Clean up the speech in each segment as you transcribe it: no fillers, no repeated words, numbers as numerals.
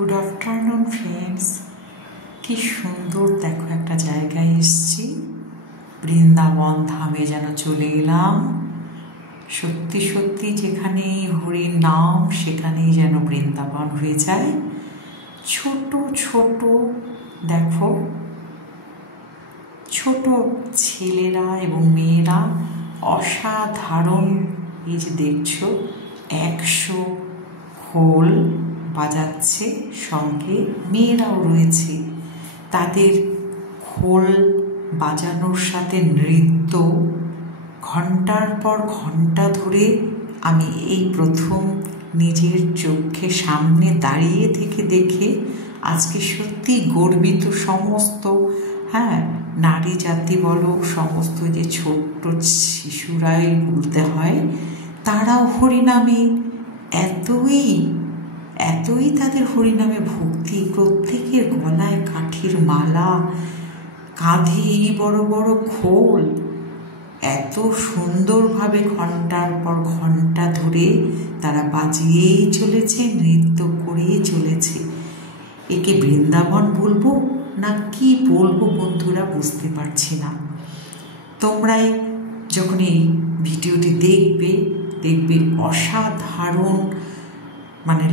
Good afternoon friends. কি সুন্দর দেখো, একটা জায়গায় এসছি, বৃন্দাবন ধামে যেন চলে এলাম। সত্যি সত্যি যেখানেই হরির নাম সেখানেই যেন বৃন্দাবন হয়ে যায়। ছোট ছোট দেখো, ছোট ছেলেরা এবং মেয়েরা অসাধারণ, এই যে দেখছো 100 খোল বাজাচ্ছে, সঙ্গে মেয়েরাও রয়েছে। তাদের খোল বাজানোর সাথে নৃত্য, ঘন্টার পর ঘন্টা ধরে আমি এই প্রথম নিজের চোখে সামনে দাঁড়িয়ে থেকে দেখে আজকে সত্যি গর্বিত। সমস্ত নারী জাতি বলো, সমস্ত যে ছোট্ট শিশুরাই বলতে হয়, তারাও হরিনামে এতই তাদের হরিনামে ভক্তি। প্রত্যেকের গলায় কাঠির মালা, কাঁধে এই বড় বড় খোল, এত সুন্দরভাবে ঘন্টার পর ঘন্টা ধরে তারা বাজিয়েই চলেছে, নৃত্য করেই চলেছে। একে বৃন্দাবন বলবো না কি বলবো বন্ধুরা, বুঝতে পারছি না। তোমরাই যখন এই ভিডিওটি দেখবে অসাধারণ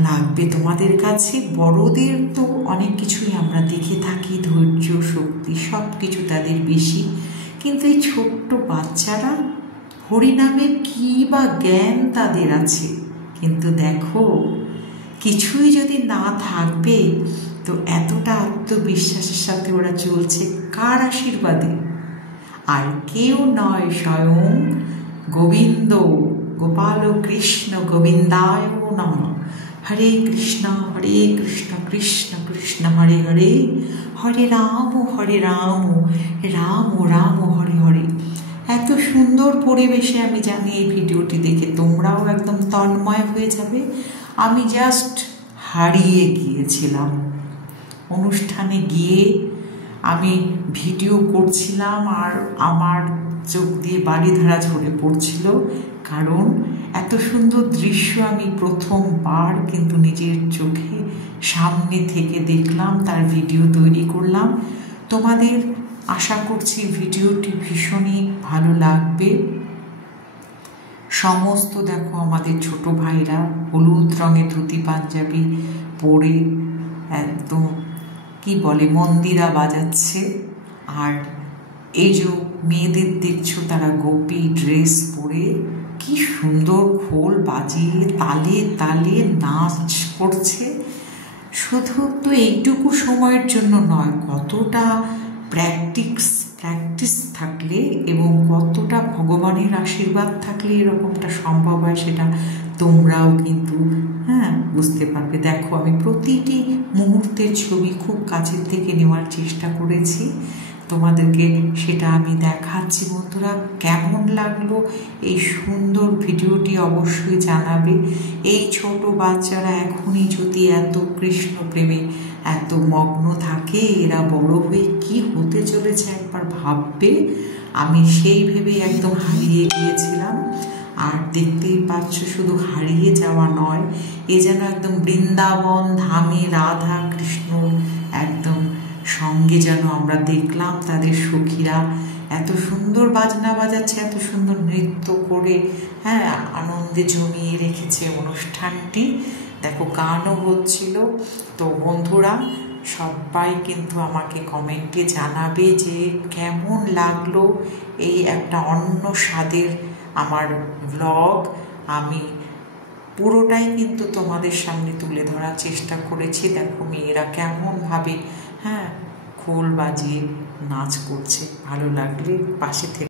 লাগবে তোমাদের কাছে। বড়দের তো অনেক কিছুই আমরা দেখে থাকি, ধৈর্য, শক্তি সব কিছু তাদের বেশি, কিন্তু এই ছোট্ট বাচ্চারা হরিনামের কি বা জ্ঞান তাদের আছে। কিন্তু দেখো, কিছুই যদি না থাকবে তো এতটা আত্মবিশ্বাসের সাথে ওরা চলছে কার আশীর্বাদে? আর কেউ নয়, স্বয়ং গোবিন্দ, গোপাল কৃষ্ণ গোবিন্দায় নমঃ। হরে কৃষ্ণ কৃষ্ণ কৃষ্ণ হরে হরে, হরে রাম রাম রাম হরে হরে। এত সুন্দর পরিবেশে আমি জানি এই ভিডিওটি দেখে তোমরাও একদম তন্ময় হয়ে যাবে। আমি জাস্ট হারিয়ে গিয়েছিলাম। অনুষ্ঠানে গিয়ে আমি ভিডিও করছিলাম আর আমার চোখ দিয়ে বারিধারা ঝরে পড়ছিল, কারণ এত সুন্দর দৃশ্য আমি প্রথমবার কিন্তু নিজের চোখে সামনে থেকে দেখলাম, তার ভিডিও তৈরি করলাম। তোমাদের আশা করছি ভিডিওটি ভীষণই ভালো লাগবে। সমস্ত দেখো আমাদের ছোট ভাইরা হলুদ রঙের ধুতি পাঞ্জাবি পরে একদম কি বলে মন্দিরা বাজাচ্ছে। আর এই যে মেয়েদের দেখছো, তারা গোপী ড্রেস পরে কি সুন্দর খোল বাজিয়ে তালে তালে নাচ করছে। শুধু তো এইটুকু সময়ের জন্য নয়, কতটা প্র্যাকটিস থাকলে এবং কতটা ভগবানের আশীর্বাদ থাকলে এরকমটা সম্ভব হয়, সেটা তোমরাও কিন্তু বুঝতে পারবে। দেখো, আমি প্রতিটি মুহূর্তের ছবি খুব কাছের থেকে নেওয়ার চেষ্টা করেছি, তোমাদেরকে সেটা আমি দেখাচ্ছি। বন্ধুরা, কেমন লাগলো এই সুন্দর ভিডিওটি অবশ্যই জানাবে। এই ছোট বাচ্চারা এখনই যদি এত কৃষ্ণ প্রেমে এত মগ্ন থাকে, এরা বড় হয়ে কি হতে চলেছে একবার ভাববে। আমি সেই ভেবে একদম হারিয়ে গিয়েছিলাম। আর দেখতেই পাচ্ছ, শুধু হারিয়ে যাওয়া নয়, এ যেন একদম বৃন্দাবন ধামে রাধা কৃষ্ণ একদম সঙ্গে যেন আমরা দেখলাম। তাদের সখীরা এত সুন্দর বাজনা বাজাচ্ছে, এত সুন্দর নৃত্য করে আনন্দে জমিয়ে রেখেছে অনুষ্ঠানটি। দেখো, গানও হচ্ছিল। তো বন্ধুরা, সবাই কিন্তু আমাকে কমেন্টে জানাবে যে কেমন লাগলো এই একটা অন্য স্বাদের আমার ব্লগ। আমি পুরোটাই কিন্তু তোমাদের সামনে তুলে ধরার চেষ্টা করেছি। দেখো, মেয়েরা কেমনভাবে খোল বাজিয়ে নাচ করছে। ভালো লাগলে পাশে থেকে